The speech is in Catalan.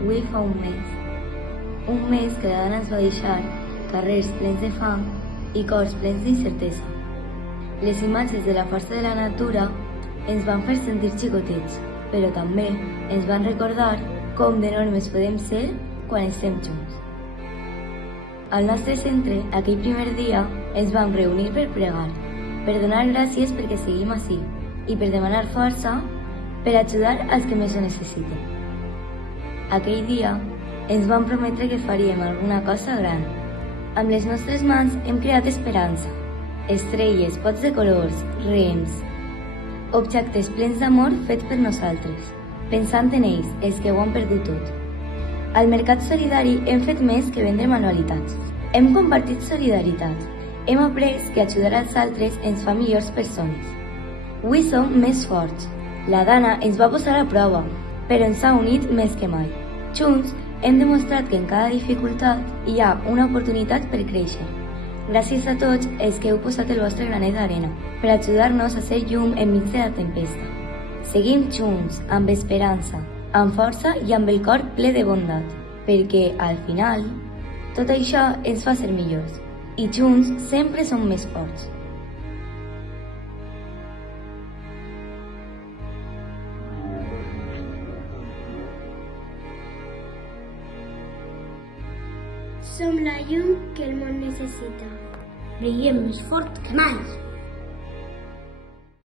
avui fa un mes. Un mes que la Dana ens va deixar carrers plens de fam i cors plens d'incertesa. Les imatges de la força de la natura ens van fer sentir xicotets, però també ens van recordar com d'enormes podem ser quan estem junts. Al nostre centre, aquell primer dia, ens vam reunir per pregar, per donar gràcies perquè seguim ací i per demanar força per ajudar als que més ho necessiten. Aquell dia ens vam prometre que faríem alguna cosa gran. Amb les nostres mans hem creat esperança, estrelles, pots de colors, rems, objectes plens d'amor fets per nosaltres, pensant en ells, els que ho han perdut tot. Al Mercat Solidari hem fet més que vendre manualitats. Hem compartit solidaritat. Hem après que ajudar als altres ens fa millors persones. Avui som més forts. La Dana ens va posar a prova, però ens ha unit més que mai. Junts hem demostrat que en cada dificultat hi ha una oportunitat per créixer. Gràcies a tots els que heu posat el vostre granet d'arena per ajudar-nos a ser llum enmig de la tempesta. Seguim junts, amb esperança, amb força i amb el cor ple de bondat, perquè, al final, tot això ens fa ser millors, i junts sempre som més forts. Som la llum que el món necessita. Brillem més fort que mai.